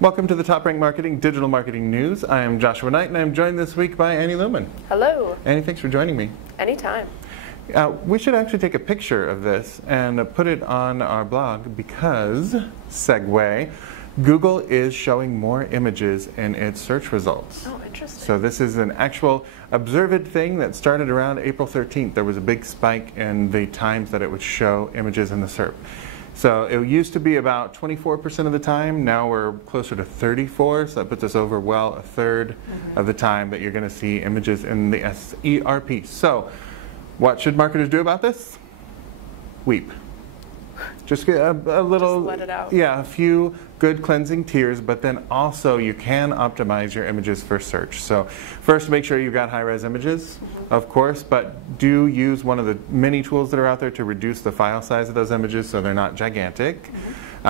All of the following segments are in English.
Welcome to the TopRank Marketing Digital Marketing News. I am Joshua Nite, and I'm joined this week by Anne Leuman. Hello. Annie, thanks for joining me. Anytime. We should actually take a picture of this and put it on our blog because, segue, Google is showing more images in its search results. Oh, interesting. So this is an actual observed thing that started around April 13th. There was a big spike in the times that it would show images in the SERP. So it used to be about 24% of the time. Now we're closer to 34%, so that puts us over well a third of the time that you're going to see images in the SERP. So what should marketers do about this? Weep. Just get a little, just let it out. Yeah, a few good cleansing tears, but then also you can optimize your images for search. So first, make sure you've got high-res images, of course, but do use one of the many tools that are out there to reduce the file size of those images so they're not gigantic.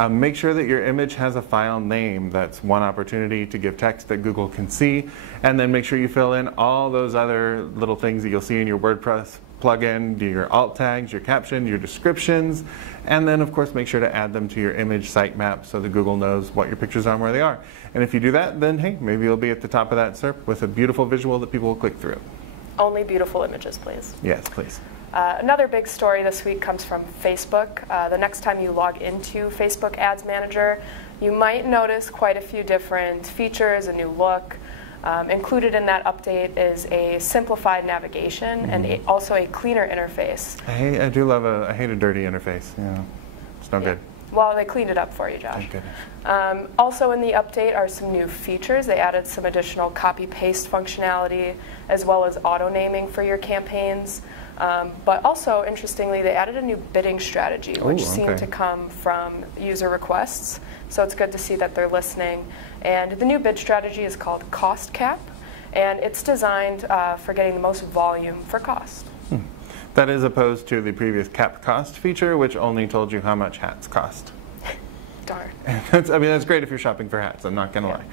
Make sure that your image has a file name. That's one opportunity to give text that Google can see. And then make sure you fill in all those other little things that you'll see in your WordPress plugin, do your alt tags, your caption, your descriptions, and then of course make sure to add them to your image sitemap so that Google knows what your pictures are and where they are. And if you do that, then hey, maybe you'll be at the top of that SERP with a beautiful visual that people will click through. Only beautiful images, please. Yes, please. Another big story this week comes from Facebook. The next time you log into Facebook Ads Manager, you might notice quite a few different features, a new look. Included in that update is a simplified navigation and also a cleaner interface. I hate a dirty interface. Yeah, it's no good. Well, they cleaned it up for you, Josh. Thank goodness. Also in the update are some new features. They added some additional copy-paste functionality as well as auto-naming for your campaigns. But also, interestingly, they added a new bidding strategy, which seemed to come from user requests. So it's good to see that they're listening. And the new bid strategy is called Cost Cap, and it's designed for getting the most volume for cost. That is opposed to the previous cap cost feature, which only told you how much hats cost. Darn. That's great if you're shopping for hats, I'm not going to lie.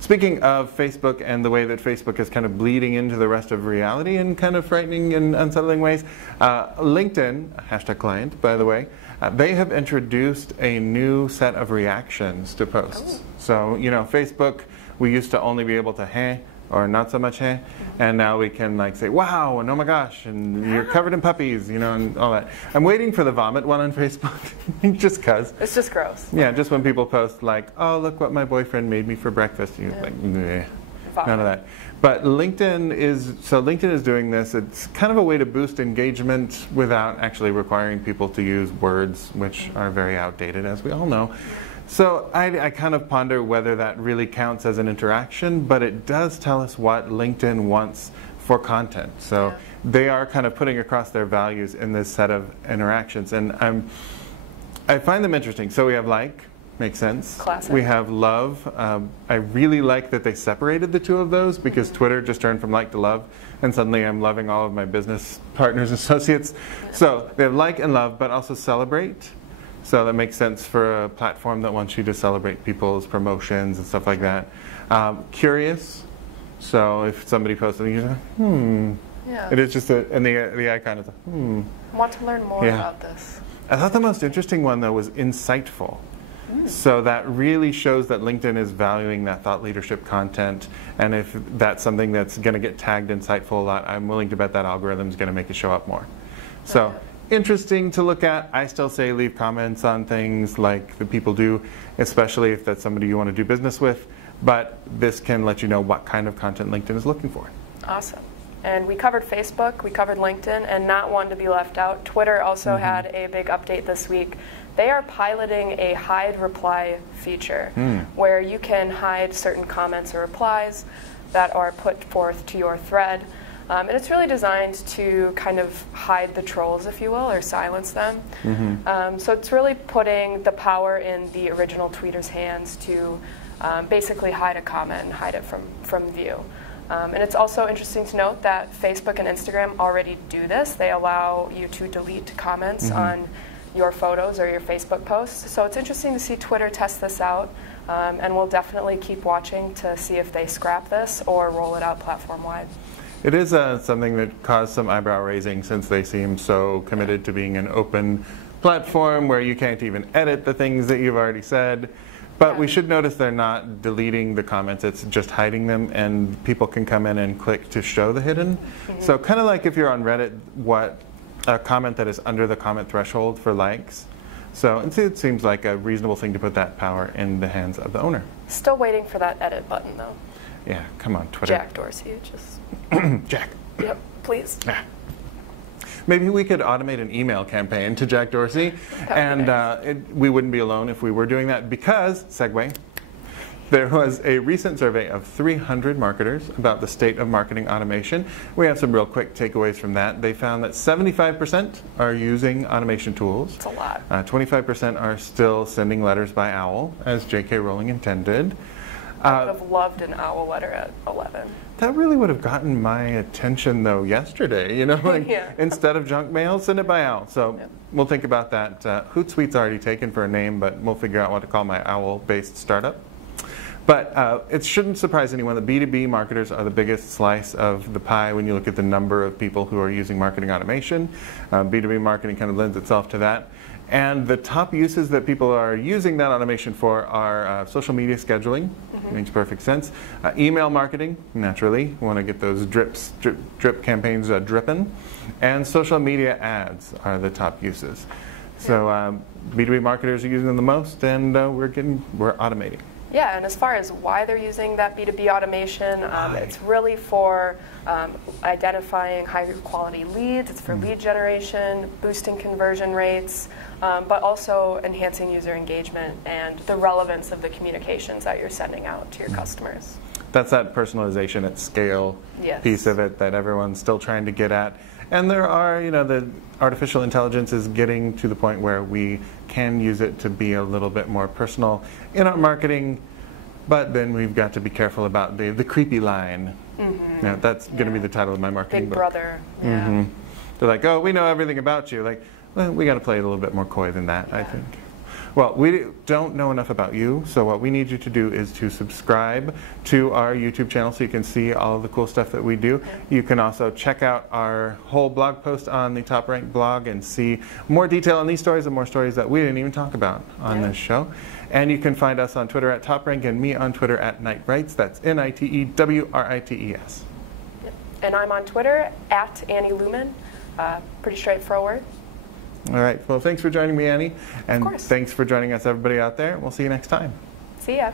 Speaking of Facebook and the way that Facebook is kind of bleeding into the rest of reality in kind of frightening and unsettling ways, LinkedIn, hashtag client, by the way, they have introduced a new set of reactions to posts. So, you know, Facebook, we used to only be able to heh or not so much heh, and now we can like say wow and oh my gosh and you're covered in puppies, you know, and all that. I'm waiting for the vomit one on Facebook just cause. It's just gross. Yeah, just when people post like, oh look what my boyfriend made me for breakfast, you're like, none of that. But LinkedIn is doing this. It's kind of a way to boost engagement without actually requiring people to use words, which are very outdated, as we all know. So I kind of ponder whether that really counts as an interaction, but it does tell us what LinkedIn wants for content. So they are kind of putting across their values in this set of interactions. And I find them interesting. So we have like, makes sense. Classic. We have love. I really like that they separated the two of those because Twitter just turned from like to love, and suddenly I'm loving all of my business partners, associates. So they have like and love, but also celebrate. So that makes sense for a platform that wants you to celebrate people's promotions and stuff like that. Curious. So if somebody posts something, you're like, Yeah. It is just and the icon is I want to learn more about this. I thought the most interesting one, though, was insightful. So that really shows that LinkedIn is valuing that thought leadership content, and if that's something that's going to get tagged insightful a lot, I'm willing to bet that algorithm is going to make it show up more. So interesting to look at. I still say leave comments on things like the people do, especially if that's somebody you want to do business with, but this can let you know what kind of content LinkedIn is looking for. Awesome. And we covered Facebook, we covered LinkedIn, and not one to be left out. Twitter also had a big update this week. They are piloting a hide reply feature where you can hide certain comments or replies that are put forth to your thread. And it's really designed to kind of hide the trolls, if you will, or silence them. So it's really putting the power in the original tweeter's hands to basically hide a comment and hide it from view. And it's also interesting to note that Facebook and Instagram already do this. They allow you to delete comments on your photos or your Facebook posts. So it's interesting to see Twitter test this out, and we'll definitely keep watching to see if they scrap this or roll it out platform-wide. It is something that caused some eyebrow raising since they seem so committed to being an open platform where you can't even edit the things that you've already said. But we should notice they're not deleting the comments, it's just hiding them, and people can come in and click to show the hidden. So kind of like if you're on Reddit, what a comment that is under the comment threshold for likes. So it seems like a reasonable thing to put that power in the hands of the owner. Still waiting for that edit button, though. Yeah, come on, Twitter. Jack Dorsey, just... Jack. Yep, please. Yeah. Maybe we could automate an email campaign to Jack Dorsey, and nice. We wouldn't be alone if we were doing that, because, segue, there was a recent survey of 300 marketers about the state of marketing automation. We have some real quick takeaways from that. They found that 75% are using automation tools. That's a lot. 25% are still sending letters by OWL, as J.K. Rowling intended. I would have loved an OWL letter at 11. That really would have gotten my attention, though, yesterday. You know, like instead of junk mail, send it by OWL. So we'll think about that. Hootsuite's already taken for a name, but we'll figure out what to call my OWL-based startup. But it shouldn't surprise anyone that B2B marketers are the biggest slice of the pie when you look at the number of people who are using marketing automation. B2B marketing kind of lends itself to that. And the top uses that people are using that automation for are social media scheduling, makes perfect sense. Email marketing, naturally, want to get those drip campaigns dripping. And social media ads are the top uses. So B2B marketers are using them the most, and we're automating. Yeah, and as far as why they're using that B2B automation, it's really for identifying higher quality leads, it's for lead generation, boosting conversion rates, but also enhancing user engagement and the relevance of the communications that you're sending out to your customers. That's that personalization at scale piece of it that everyone's still trying to get at. And there are, you know, the artificial intelligence is getting to the point where we can use it to be a little bit more personal in our marketing, but then we've got to be careful about the creepy line. Now, that's going to be the title of my marketing book. Big Brother. They're like, oh, we know everything about you. Like, well, we got to play it a little bit more coy than that, I think. Well, we don't know enough about you, so what we need you to do is to subscribe to our YouTube channel so you can see all of the cool stuff that we do. You can also check out our whole blog post on the TopRank blog and see more detail on these stories and more stories that we didn't even talk about on this show. And you can find us on Twitter at TopRank and me on Twitter at NiteWrites. That's NITEWRITES. And I'm on Twitter at Anne Leuman. Pretty straightforward. All right. Well, thanks for joining me, Annie. And of course. Thanks for joining us, everybody out there. We'll see you next time. See ya.